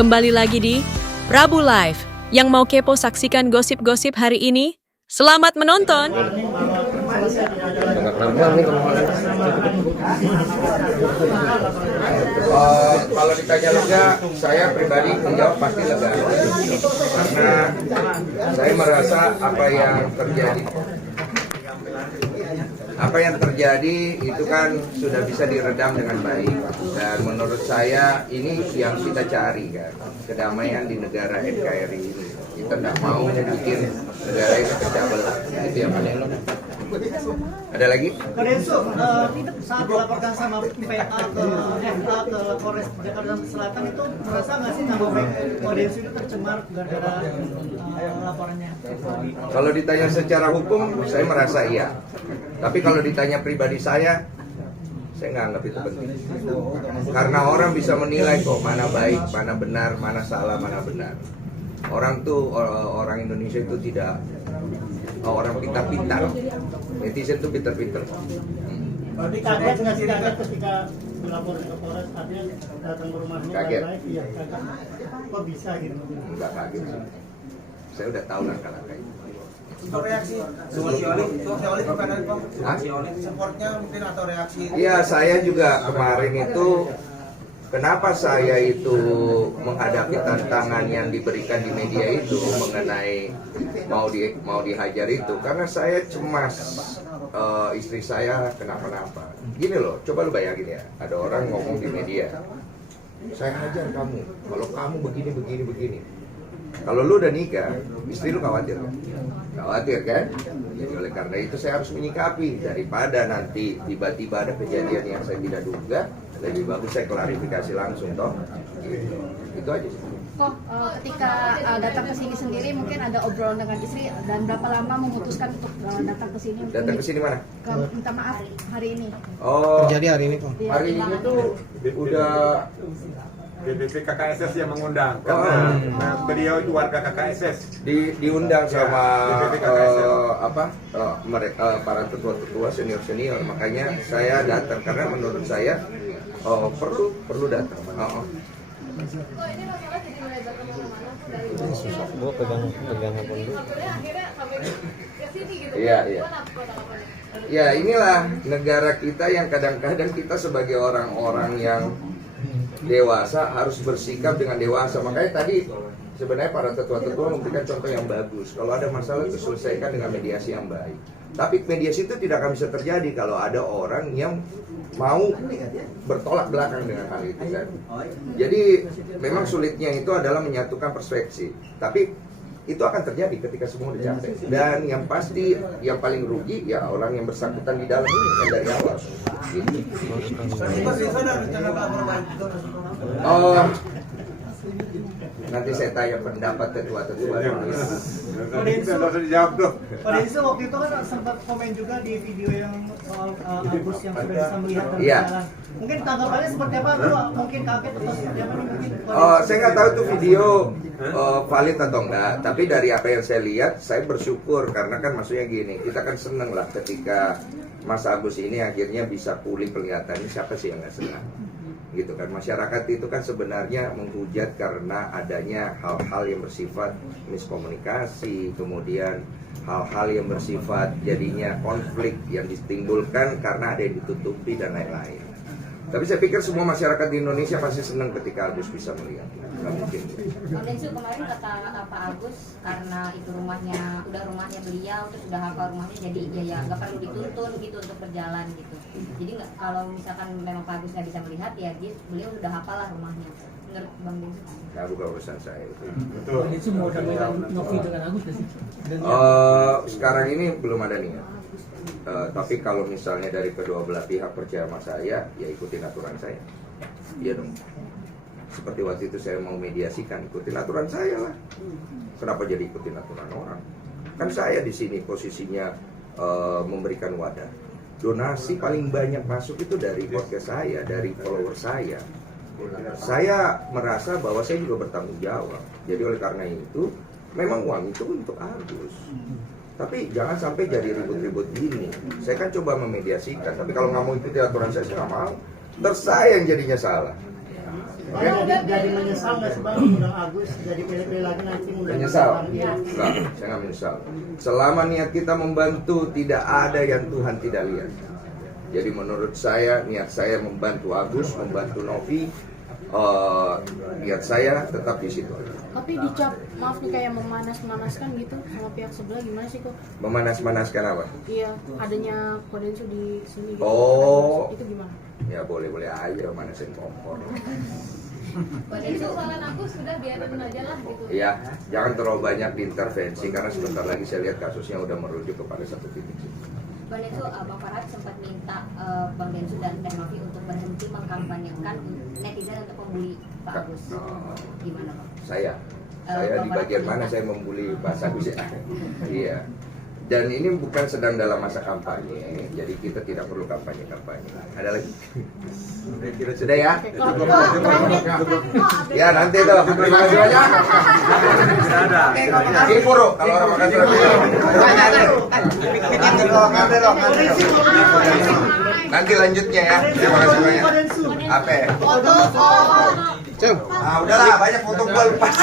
Kembali lagi di Prabu Live. Yang mau kepo saksikan gosip-gosip hari ini, selamat menonton. Kalau ditanya lega, saya pribadi menjawab pasti lega. Karena saya merasa apa yang terjadi itu kan sudah bisa diredam dengan baik. Dan menurut saya ini yang kita cari kan, kedamaian di negara NKRI ini. Kita tidak mau bikin negara ini pecah belah. Itu yang paling. Ada lagi? Kodensu, saat dilaporkan sama PA ke FA ke Polres Jakarta Selatan itu merasa nggak sih nama baik Kodensu itu tercemar gara-gara laporannya? Kalau ditanya secara hukum, saya merasa iya. Tapi kalau ditanya pribadi saya nggak anggap itu penting. Karena orang bisa menilai kok mana baik, mana benar, mana salah, mana benar. Orang Indonesia itu tidak orang pintar-pintar. Netizen itu pintar-pintar. Berarti kaget nggak sih ketika dilaporin ke Polres artinya datang ke rumahnya Kaget. baik-baik? Iya, kaget. Kok bisa gitu? Nggak kaget sih. Saya udah tahu langkah-langkah itu. Untuk reaksi si Oli bukan si Oli supportnya mungkin atau reaksi Iya, saya juga kemarin itu kenapa saya itu menghadapi tantangan yang diberikan di media itu mengenai mau dihajar itu karena saya cemas istri saya kenapa-napa. Gini loh, coba lu bayangin ya, ada orang ngomong di media, saya hajar kamu, kalau kamu begini. Kalau lu udah nikah, istri lu khawatir kan? Khawatir kan? Jadi oleh karena itu saya harus menyikapi daripada nanti tiba-tiba ada kejadian yang saya tidak duga, lebih bagus saya klarifikasi langsung toh. Gitu. Itu aja sih. Kok ketika datang ke sini sendiri mungkin ada obrolan dengan istri dan berapa lama memutuskan untuk datang ke sini? Datang ke sini mana? Minta maaf hari ini. Oh, Terjadi hari ini kok. hari ini tuh udah DPP KKSS yang mengundang karena beliau itu warga KKSS. diundang sama DPP KKSS. mereka para tetua-tetua senior, makanya saya datang karena menurut saya perlu datang. Ini masalah jadi melebar kemana-mana dari Susah, gua pegang handphone dulu. akhirnya sampai ke sini gitu. Iya. Gimana tanggapannya? Ya inilah negara kita yang kadang-kadang kita sebagai orang-orang yang dewasa harus bersikap dengan dewasa. Makanya tadi sebenarnya para tetua-tetua memberikan contoh yang bagus. Kalau ada masalah itu selesaikan dengan mediasi yang baik. Tapi mediasi itu tidak akan bisa terjadi kalau ada orang yang mau bertolak belakang dengan hal itu kan. Jadi memang sulitnya itu adalah menyatukan perspektif. Tapi itu akan terjadi ketika semua udah capek. Dan yang pasti yang paling rugi ya orang yang bersangkutan di dalam ini yang dari awal. Gitu. Oh, nanti saya tanya pendapat tetua-tetua. Tidak usah dijawab tuh. Kodensu waktu itu kan sempat komen juga di video yang soal Agus yang sudah bisa melihat dari Iya. jalan. Mungkin tanggapannya seperti apa? Lu mungkin kaget atau seperti apa nih mungkin? Saya nggak tahu itu video valid atau enggak, tapi dari apa yang saya lihat, saya bersyukur karena kan maksudnya gini, kita kan seneng lah ketika Mas Agus ini akhirnya bisa pulih penglihatannya. Siapa sih yang nggak senang? Gitu kan, masyarakat itu kan sebenarnya menghujat karena adanya hal-hal yang bersifat miskomunikasi, kemudian hal-hal yang bersifat jadinya konflik yang ditimbulkan karena ada yang ditutupi dan lain-lain. Tapi saya pikir semua masyarakat di Indonesia pasti senang ketika Agus bisa melihat. Nggak mungkin. Kodensu kemarin kata Pak Agus karena itu rumahnya beliau terus udah hafal rumahnya jadi ya nggak perlu dituntun gitu untuk berjalan gitu. Jadi nggak, kalau misalkan memang Pak Agus nggak bisa melihat ya beliau udah hafal lah rumahnya. Menurut Bang Densu. Nah, bukan urusan saya itu. Betul. Itu mau Novi dengan Agus nggak sih? Sekarang ini belum ada niat. Tapi kalau misalnya dari kedua belah pihak percaya sama saya, ya ikutin aturan saya. Iya dong. Seperti waktu itu saya mau mediasikan, ikutin aturan saya lah. Kenapa jadi ikutin aturan orang? Kan saya di sini posisinya memberikan wadah. Donasi paling banyak masuk itu dari podcast saya, dari follower saya. Saya merasa bahwa saya juga bertanggung jawab. Jadi oleh karena itu, memang uang itu untuk Agus. Tapi jangan sampai jadi ribut-ribut gini. Saya kan coba memediasikan, tapi kalau nggak mau ikuti aturan saya nggak mau. Terus saya yang jadinya salah. Jadi menyesal nggak sih Bang undang Agus jadi pilih-pilih lagi nanti undang Menyesal? Iya. Enggak, saya nggak menyesal. Selama niat kita membantu, tidak ada yang Tuhan tidak lihat. Jadi menurut saya, niat saya membantu Agus, membantu Novi, niat saya tetap di situ. Tapi dicap, maaf nih, kayak memanas-manaskan gitu sama pihak sebelah, gimana sih kok? Memanas-manaskan apa? Iya, adanya Kodensu di sini gitu. Oh. Itu gimana? Ya boleh-boleh aja manasin kompor. Jadi kesalahan aku sudah biarin aja lah gitu. Iya, jangan terlalu banyak diintervensi karena sebentar lagi saya lihat kasusnya udah merujuk kepada satu titik. Bang Densu, Bang Farhad sempat minta Bang Densu dan Teh Novi untuk berhenti mengkampanyekan netizen untuk membuli Pak Agus. Gimana Bang? Saya di bagian mana saya membuli Pak Agus ya? Iya. Dan ini bukan sedang dalam masa kampanye, jadi kita tidak perlu kampanye-kampanye. Ada lagi? Sudah ya? Ya nanti tuh. Terima kasih banyak. Ini puro kalau orang makan nanti lanjutnya ya. Terima kasih banyak. Apa? Ah udahlah banyak foto gua lepas.